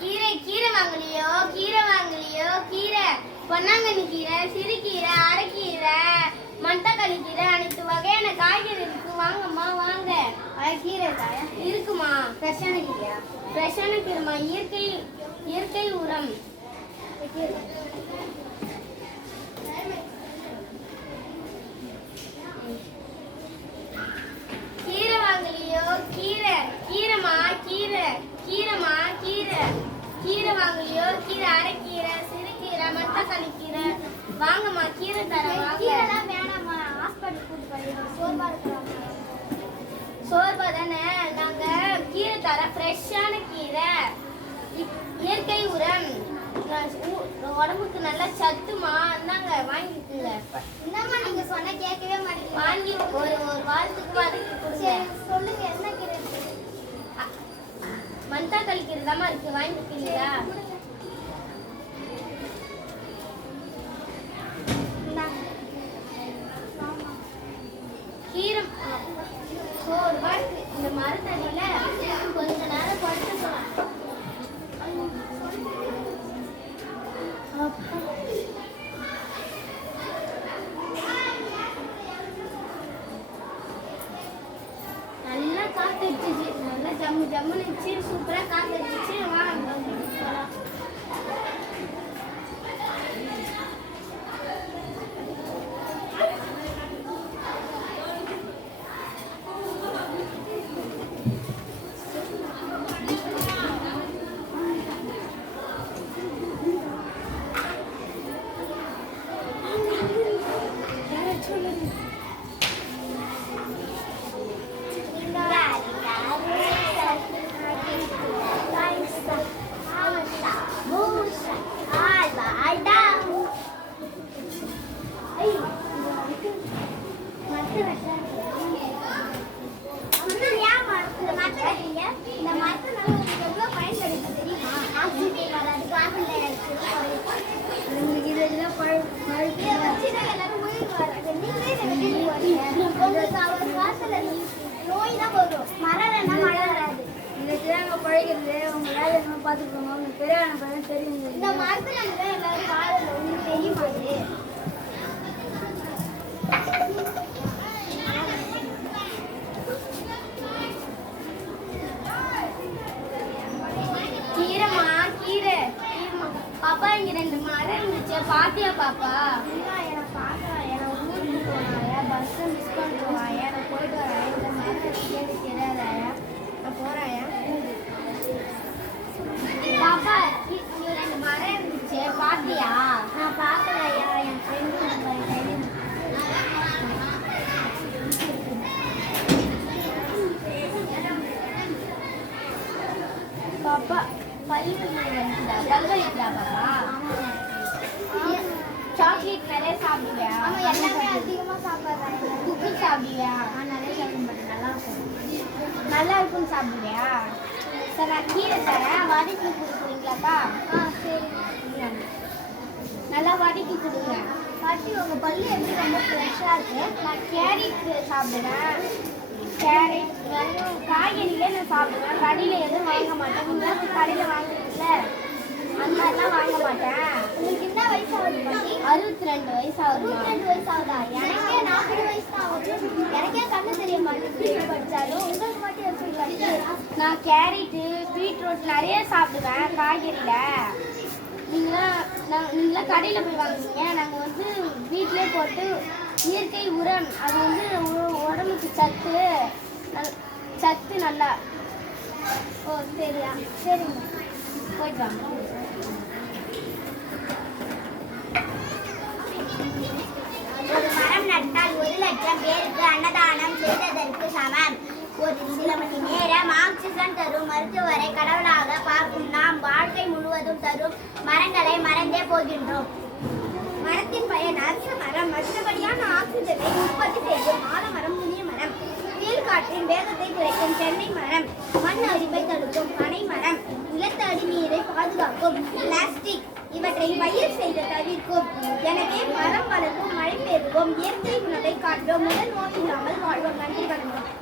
கீரை கீரை வாங்கலையோ கீரை பொன்னாங்கண்ணி கீரை சிறுகீரை அரைக்கீரை மட்டக்களி கீரை அனைத்து வகையான காய்கறி இருக்கு வாங்கம்மா வாங்க கீரை இருக்குமா ஃப்ரெஷ்ஷான கீரையா ஃப்ரெஷ்ஷான கீரைமா இயற்கை உரம் கீரை வாங்கலையோ கீரைமா கீரை வாங்கலையோ கீரை அரைக்கீரை சிறுகீரை மட்டக்களி கீரை வாங்கம்மா கீரை தரேன் கீரைலாம் வேணாம்மா ஹாஸ்பிட்டல் கூட்டு போயிடுவோம் சோர்பா தானே நாங்க கீரை தரேன் ஃப்ரெஷ்ஷான கீரை இயற்கை உரம் உடம்புக்கு நல்லா சத்துமா இருந்தாங்க வாங்கிக்கோங்க என்னம்மா நீங்க சொன்ன கேட்கவே மாட்டீங்க வாங்கி ஒரு வாரத்துக்கு வதக்கி கொடுங்க சொல்லுங்க என்ன கீரை மட்டக்களி கீரை தாம்மா இருக்கு வாங்கிக்கிறீங்களா கீரை ஒரு வாரத்துக்கு இந்த மரத்தடியில கொஞ்ச நேரம் படுத்து நல்லா காத்துச்சு நல்லா ஜம்முன்னு இருந்துச்சு சூப்பரா காத்துச்சு பாப்பா இங்க 2 மரம் இருந்துச்சு பாத்தியா பாப்பா ஊருக்கு போனாயா பஸ் மிஸ் பண்ணிடுவாயா நான் போயிட்டு வரேன் இந்த மரத்தை கேட்டு தெரியாதாயா நான் போறாயா பாப்பா இங்க 2 மரம் இருந்துச்சு பாத்தியா நான் பாக்கலையா என் ஃப்ரெண்டு பாப்பா சாக்லேட் நிறைய சாப்பிடுவியா எல்லாமே அதிகமா சாப்பிடுறேன் குக்கி சாப்பிடுவியா நிறைய சாப்பிட மாட்டேன் நல்லா இருக்கும்னு சாப்பிடுவியா சரி நான் கீரை தரேன் வதக்கி கொடுக்குறீங்களாப்பா சரி நல்லா வதக்கி கொடுங்க பாட்டி உங்க பல்லு எப்படி ரொம்ப ஃப்ரெஷ்ஷாக இருக்கு நான் கேரட் சாப்பிடுவேன் கேரட் வெறும் காய்கறியிலே நான் சாப்பிடுவேன் கடையில் எதுவும் வாங்க மாட்டேன் நீங்கள் கடையில் வாங்குறீங்கள அந்த மாதிரிலாம் வாங்க மாட்டேன் உங்களுக்கு என்ன வயசு ஆகுது பாட்டி 62 வயசு ஆகுது 62 வயசு ஆகுதா எனக்கே 40 வயசு தான் ஆகுது எனக்கே கண்ணு தெரிய மாட்டேங்குது படித்தாலும் உங்களுக்கு மட்டும் எப்படி நான் கேரட்டு பீட்ரூட் நிறைய சாப்பிடுவேன் காய்கறியில் நீங்களாம் கடையில் போய் வாங்குவீங்க நாங்கள் வந்து வீட்டிலே போட்டு இயற்கை உரம் அது வந்து உடம்புக்கு சத்து நல்லா ஓ சரியா சரிங்க போயிட்டு வாங்க ஒரு மரம் நட்டால் 1 லட்சம் பேருக்கு அன்னதானம் செய்ததற்கு சமம் ஒரு சில மணி நேரம் ஆக்சிஜன் தரும் மருத்துவரை கடவுளாக பார்க்கும் நாம் வாழ்க்கை முழுவதும் தரும் மரங்களை மறந்தே போகின்றோம் மரத்தின் பயன் அரச மரம் மற்றபடியான ஆக்சிஜனை உற்பத்தி செய்யும் ஆலமரம் புதிய மரம் நீர்காற்றின் வேகத்தை குறைக்கும் தென்னை மரம் மண் அரிப்பை தடுக்கும் பனை மரம் நிலத்தடி நீரை பாதுகாக்கும் பிளாஸ்டிக் இவற்றை பயிர் செய்த தவிர்க்கும் எனவே மரம் வளர்க்கும் மழை பெறுவோம் இயற்கை உணவை காட்டுவோம் முதல் நோய் இல்லாமல் வாழ்வோம் நன்றி வணக்கம்